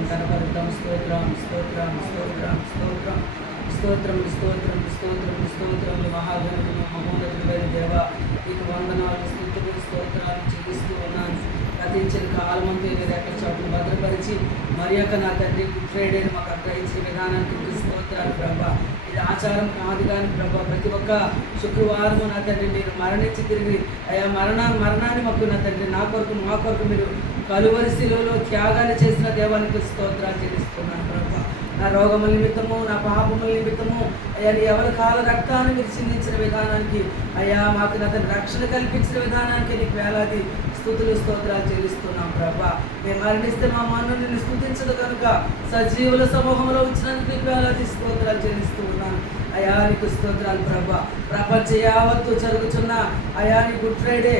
స్థుతిద్దాం, కనపరుద్దాం. స్తోత్రం స్తోత్రం స్తోత్రం స్తోత్రం స్తోత్రం స్తోత్రం స్తోత్రం స్తోత్రం. మహాగణుడు మహోన్నతుడైన దేవ, నీకు వందనాలు, స్తుతులు, స్తోత్రాలు చెల్లిస్తూ ఉన్నాను. గతించిన కాలమంతా మీరు ఎక్కడ చోట్ల భద్రపరిచి మరి యొక్క నా తండ్రి గుడ్ ఫ్రైడేని మాకు అగ్రహించిన విధానానికి స్తోత్రాలు ప్రభా. ఇది ఆచారం కాదు కానీ ప్రభా, ప్రతి ఒక్క శుక్రవారము నా తండ్రి నేను మరణించి తిరిగి అయా మరణాన్ని మాకు నా తండ్రి నా కొరకు మా కొరకు మీరు కలువరి శిలువలో త్యాగాలు చేసిన దేవానికి స్తోత్రాలు చెల్లిస్తున్నాను ప్రభా. నా రోగముల నిమిత్తము, నా పాపముల నిమిత్తము అయ్యా నీ ఎవరి కాల రక్తాన్ని మీరు చిందించిన విధానానికి అయ్యా మాకు నా తండ్రి రక్షణ కల్పించిన విధానానికి నీకు వేలాది స్తుతులు స్తోత్రాలు చెల్లిస్తున్నాం ప్రభా. మేము మరణిస్తే మా మన్ను నిన్ను స్తుతించదు కనుక సజీవుల సమూహంలో వచ్చినందుకు నీకు వేలాది స్తోత్రాలు చెల్లిస్తూ ఉన్నాను. అయా నీకు స్తోత్రాలు ప్రభా. ప్రపంచ యావత్తు జరుగుతున్న అయా నీ గుడ్ ఫ్రైడే